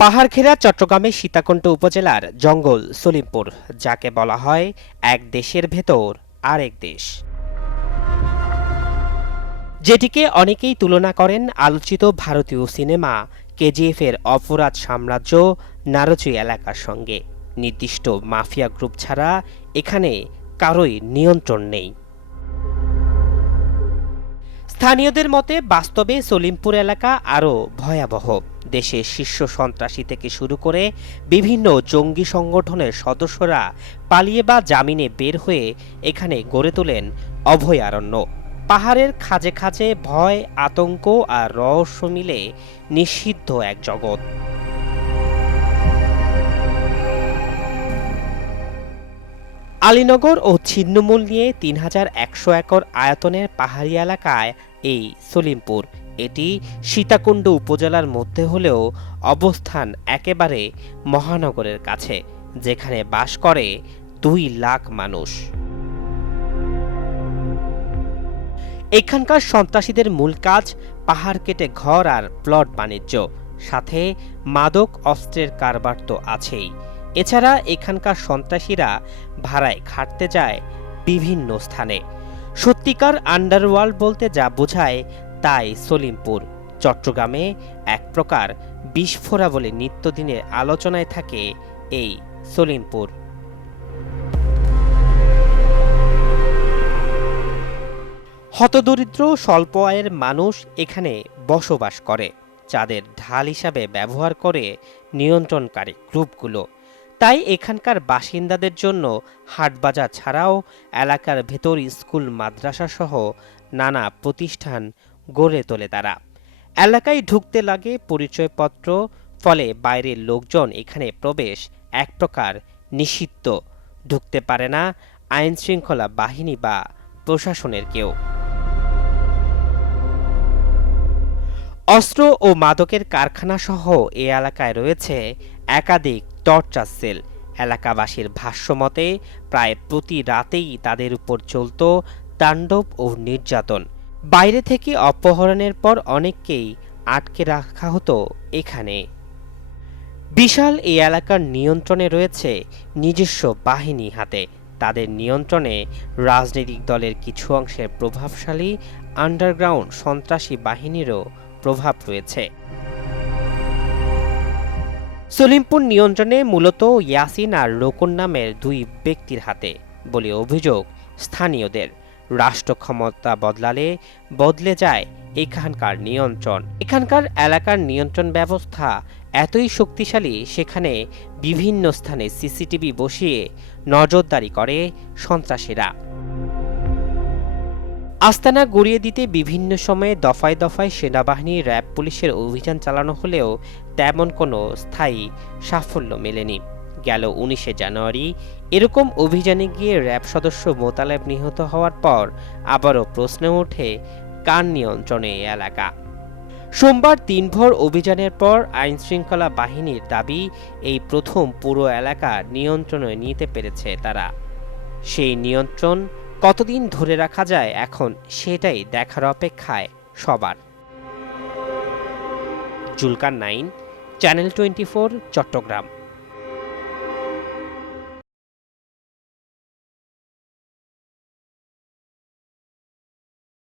পাহাড় ঘেরা চট্টগ্রামের সীতাকুণ্ড উপজেলার জঙ্গল সলিমপুর, যাকে বলা হয় এক দেশের ভেতর আরেক দেশ, যেটিকে অনেকেই তুলনা করেন আলোচিত ভারতীয় সিনেমা কেজিএফ এর অপরাধ সাম্রাজ্য নারচি এলাকার সঙ্গে। নির্দিষ্ট মাফিয়া গ্রুপ ছাড়া এখানে কারোই নিয়ন্ত্রণ নেই। স্থানীয়দের মতে বাস্তবে সলিমপুর এলাকা আরও ভয়াবহ। দেশের শীর্ষ সন্ত্রাসী থেকে শুরু করে বিভিন্ন জঙ্গি সংগঠনের সদস্যরা পালিয়ে বা জামিনে বের হয়ে এখানে গড়ে তোলেন অভয়ারণ্য। পাহাড়ের খাঁজে খাঁজে ভয়, আতঙ্ক আর রহস্য মিলে নিষিদ্ধ এক জগৎ। আলীনগর ও ছিন্নমূল নিয়ে ৩,১০০ একর আয়তনের পাহাড়ি এলাকায় এই সলিমপুর। এটি সীতাকুণ্ড উপজেলার মধ্যে হলেও অবস্থান একেবারে মহানগরের কাছে, যেখানে বাস করে ২ লাখ মানুষ। এখানকার সন্ত্রাসীদের মূল কাজ পাহাড় কেটে ঘর আর প্লট বাণিজ্য, সাথে মাদক অস্ত্রের কারবার তো আছেই। এছাড়া এখানকার সন্ত্রাসীরা ভাড়ায় খাটতে যায় বিভিন্ন স্থানে। সত্যিকার আন্ডারওয়ার্ল্ড বলতে যা বোঝায় তাই সলিমপুর। চট্টগ্রামে এক প্রকার বিস্ফোরা বলে নিত্যদিনের আলোচনায় থাকে এই সলিমপুর। হতদরিদ্র স্বল্প আয়ের মানুষ এখানে বসবাস করে, যাদের ঢাল হিসাবে ব্যবহার করে নিয়ন্ত্রণকারী গ্রুপগুলো। তাই এখানকার বাসিন্দাদের জন্য হাটবাজার ছাড়াও এলাকার ভেতর স্কুল, মাদ্রাসা সহ নানা প্রতিষ্ঠান গড়ে তোলে তারা। এলাকায় ঢুকতে লাগে পরিচয়পত্র, ফলে বাইরের লোকজন এখানে প্রবেশ এক প্রকার নিষিদ্ধ। ঢুকতে পারে না আইন শৃঙ্খলা বাহিনী বা প্রশাসনের কেউ। অস্ত্র ও মাদকের কারখানা সহ এ এলাকায় রয়েছে একাধিক টর্চার সেল। এলাকাবাসীর ভাষ্যমতে প্রায় প্রতি রাতেই তাদের উপর চলত তাণ্ডব ও নির্যাতন। বাইরে থেকে অপহরণের পর অনেককেই আটকে রাখা হতো এখানে। বিশাল এই এলাকার নিয়ন্ত্রণে রয়েছে নিজস্ব বাহিনী হাতে। তাদের নিয়ন্ত্রণে রাজনৈতিক দলের কিছু অংশের প্রভাবশালী আন্ডারগ্রাউন্ড সন্ত্রাসী বাহিনীরও প্রভাব রয়েছে। সলিমপুর নিয়ন্ত্রণে মূলত ইয়াসিন আর রোকন নামের ২ ব্যক্তির হাতে বলে অভিযোগ স্থানীয়দের। রাষ্ট্র ক্ষমতা বদলালে বদলে যায় এখানকার নিয়ন্ত্রণ। এখানকার এলাকার নিয়ন্ত্রণ ব্যবস্থা এতই শক্তিশালী, সেখানে বিভিন্ন স্থানে সিসিটিভি বসিয়ে নজরদারি করে সন্ত্রাসীরা। আস্তানা গড়িয়ে দিতে বিভিন্ন সময়ে দফায় দফায় সেনাবাহিনী, র্যাব, পুলিশের অভিযান চালানো হলেও তেমন কোনো স্থায়ী সাফল্য মেলেনি। গেল ১৯শে জানুয়ারি এরকম অভিযানে গিয়ে র্যাব সদস্য মোতালেব নিহত হওয়ার পর আবারও প্রশ্ন ওঠে কার নিয়ন্ত্রণে এই এলাকা। সোমবার দিনভর অভিযানের পর আইনশৃঙ্খলা বাহিনীর দাবি এই প্রথম পুরো এলাকা নিয়ন্ত্রণে নিতে পেরেছে তারা। সেই নিয়ন্ত্রণ কতদিন ধরে রাখা যায় এখন সেটাই দেখার অপেক্ষায় সবার। জুলকার 9, চ্যানেল 24, চট্টগ্রাম।